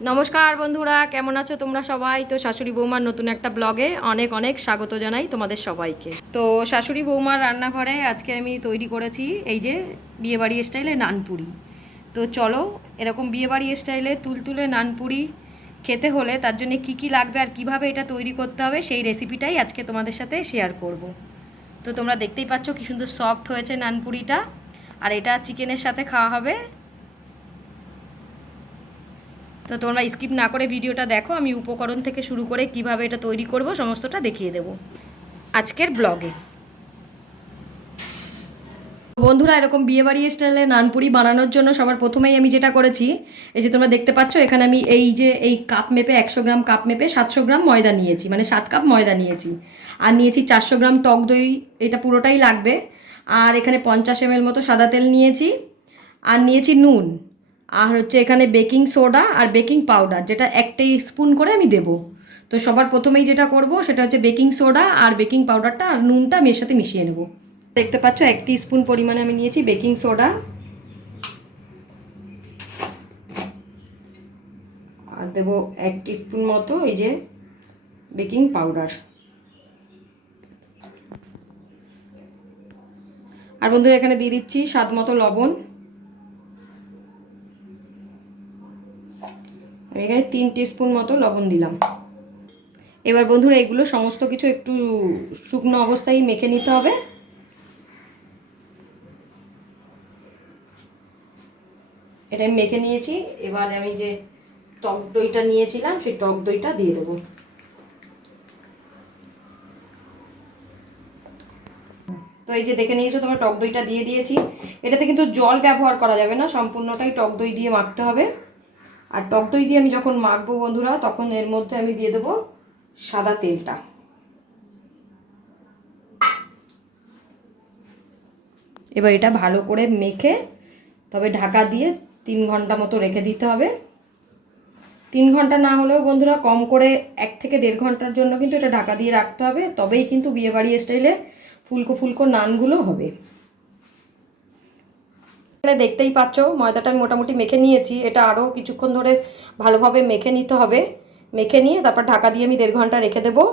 নমস্কার বন্ধুরা, কেমন আছো তোমরা সবাই? তো শাশুড়ি বৌমার নতুন একটা ব্লগে অনেক অনেক স্বাগত জানাই তোমাদের সবাইকে। তো শাশুড়ি বৌমার রান্নাঘরে আজকে আমি তৈরি করেছি এই যে বিয়েবাড়ি স্টাইলে নানপুরি। তো চলো, এরকম বিয়েবাড়ি স্টাইলে তুলতুলে নানপুরি খেতে হলে তার জন্য কি কি লাগবে আর কিভাবে এটা তৈরি করতে হবে সেই রেসিপিটাই আজকে তোমাদের সাথে শেয়ার করব। তো তোমরা দেখতেই পাচ্ছ কি সুন্দর সফট হয়েছে নানপুরিটা, আর এটা চিকেনের সাথে খাওয়া হবে। তো তোমরা স্কিপ না করে ভিডিওটা দেখো, আমি উপকরণ থেকে শুরু করে কিভাবে এটা তৈরি করব সমস্তটা দেখিয়ে দেব আজকের ব্লগে। বন্ধুরা, এরকম বিয়েবাড়ি স্টাইলে নানপুরি বানানোর জন্য সবার প্রথমেই আমি যেটা করেছি, এই যে তোমরা দেখতে পাচ্ছ এখানে আমি এই কাপ মেপে 100 গ্রাম কাপ মেপে 700 গ্রাম ময়দা নিয়েছি, মানে 7 কাপ ময়দা নিয়েছি। আর নিয়েছি 400 গ্রাম টক দই, এটা পুরোটাই লাগবে। আর এখানে 50 ml মতো সাদা তেল নিয়েছি। আর নিয়েছি নুন। আর হচ্ছে এখানে বেকিং সোডা আর বেকিং পাউডার, যেটা 1 স্পুন করে আমি দেবো। তো সবার প্রথমেই যেটা করব সেটা হচ্ছে বেকিং সোডা আর বেকিং পাউডারটা আর নুনটা আমি এর সাথে মিশিয়ে নেব। দেখতে পাচ্ছ 1 স্পুন পরিমাণে আমি নিয়েছি বেকিং সোডা, আর দেবো 1 স্পুন মতো এই যে বেকিং পাউডার। আর বন্ধুরা এখানে দিয়ে দিচ্ছি স্বাদ মতো লবণ। আমি এখানে 3 স্পুন মতো লবণ দিলাম। এবার বন্ধুরা এগুলো সমস্ত কিছু একটু শুকনো অবস্থায় মেখে নিতে হবে। এটা আমি মেখে নিয়েছি। এবার আমি যে টক দইটা নিয়েছিলাম সেই টক দইটা দিয়ে দেবো। তো এই যে দেখে নিয়েছো তোমরা, টক দইটা দিয়ে দিয়েছি। এটাতে কিন্তু জল ব্যবহার করা যাবে না, সম্পূর্ণটাই টক দই দিয়ে মাখতে হবে। আর টক দই দিয়ে আমি যখন মাখবো বন্ধুরা, তখন এর মধ্যে আমি দিয়ে দেবো সাদা তেলটা। এবার এটা ভালো করে মেখে তবে ঢাকা দিয়ে 3 ঘন্টা মতো রেখে দিতে হবে। 3 ঘন্টা না হলেও বন্ধুরা কম করে 1 থেকে 1.5 ঘন্টার জন্য কিন্তু এটা ঢাকা দিয়ে রাখতে হবে, তবেই কিন্তু বিয়েবাড়ি স্টাইলে ফুলকো ফুলকো নানগুলো হবে। এখানে দেখতেই পাচ্ছ ময়দাটা আমি মোটামুটি মেখে নিয়েছি। এটা আরও কিছুক্ষণ ধরে ভালোভাবে মেখে নিতে হবে। মেখে নিয়ে তারপর ঢাকা দিয়ে আমি 1.5 ঘন্টা রেখে দেবো।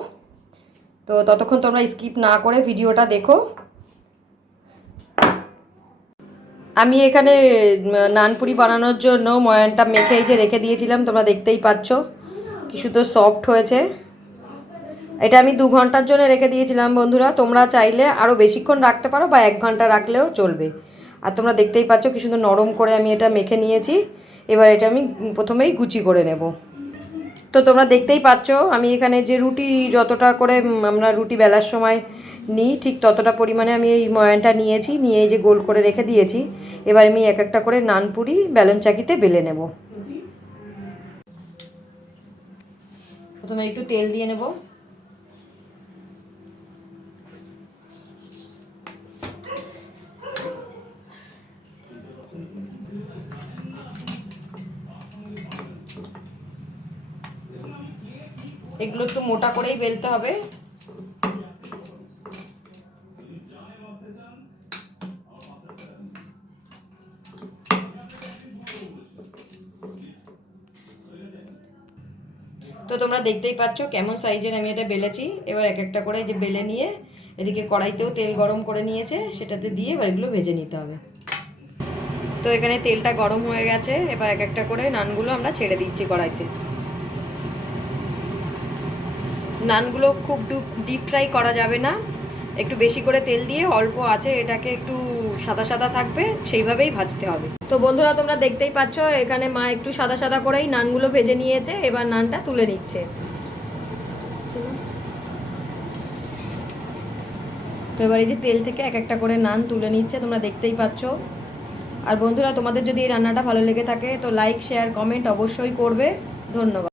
তো ততক্ষণ তোমরা স্কিপ না করে ভিডিওটা দেখো। আমি এখানে নানপুরি বানানোর জন্য ময়ানটা মেখে এই যে রেখে দিয়েছিলাম, তোমরা দেখতেই পাচ্ছ কি সুন্দর সফট হয়েছে। এটা আমি 2 ঘন্টার জন্য রেখে দিয়েছিলাম বন্ধুরা। তোমরা চাইলে আরও বেশিক্ষণ রাখতে পারো বা 1 ঘন্টা রাখলেও চলবে। আর তোমরা দেখতেই পাচ্ছ কি সুন্দর নরম করে আমি এটা মেখে নিয়েছি। এবার এটা আমি প্রথমেই কুচি করে নেব। তো তোমরা দেখতেই পাচ্ছ আমি এখানে যে রুটি যতটা করে আমরা রুটি বেলার সময় নিই, ঠিক ততটা পরিমাণে আমি এই ময়ানটা নিয়েছি, নিয়ে এই যে গোল করে রেখে দিয়েছি। এবার আমি এক একটা করে নানপুরি বেলন চাকিতে বেলে নেব। প্রথমে একটু তেল দিয়ে নেব। এগুলো একটু মোটা করেই বেলতে হবে। তো তোমরা দেখতেই পাচ্ছ কেমন সাইজের আমি এটা বেলেছি। এবার এক একটা করে যে বেলে নিয়ে এদিকে কড়াইতেও তেল গরম করে নিয়েছে, সেটাতে দিয়ে এবার এগুলো ভেজে নিতে হবে। তো এখানে তেলটা গরম হয়ে গেছে, এবার এক একটা করে নানগুলো আমরা ছেড়ে দিচ্ছি কড়াইতে। নানগুলো খুব ডিপ ফ্রাই করা যাবে না, একটু বেশি করে তেল দিয়ে অল্প আছে এটাকে একটু সাদা সাদা থাকবে সেইভাবেই ভাজতে হবে। তো বন্ধুরা তোমরা দেখতেই পাচ্ছ এখানে মা একটু সাদা সাদা করেই নানগুলো ভেজে নিয়েছে। এবার নানটা তুলে নিচ্ছে। তো এবার এই যে তেল থেকে এক একটা করে নান তুলে নিচ্ছে, তোমরা দেখতেই পাচ্ছ। আর বন্ধুরা তোমাদের যদি এই রান্নাটা ভালো লেগে থাকে তো লাইক শেয়ার কমেন্ট অবশ্যই করবে। ধন্যবাদ।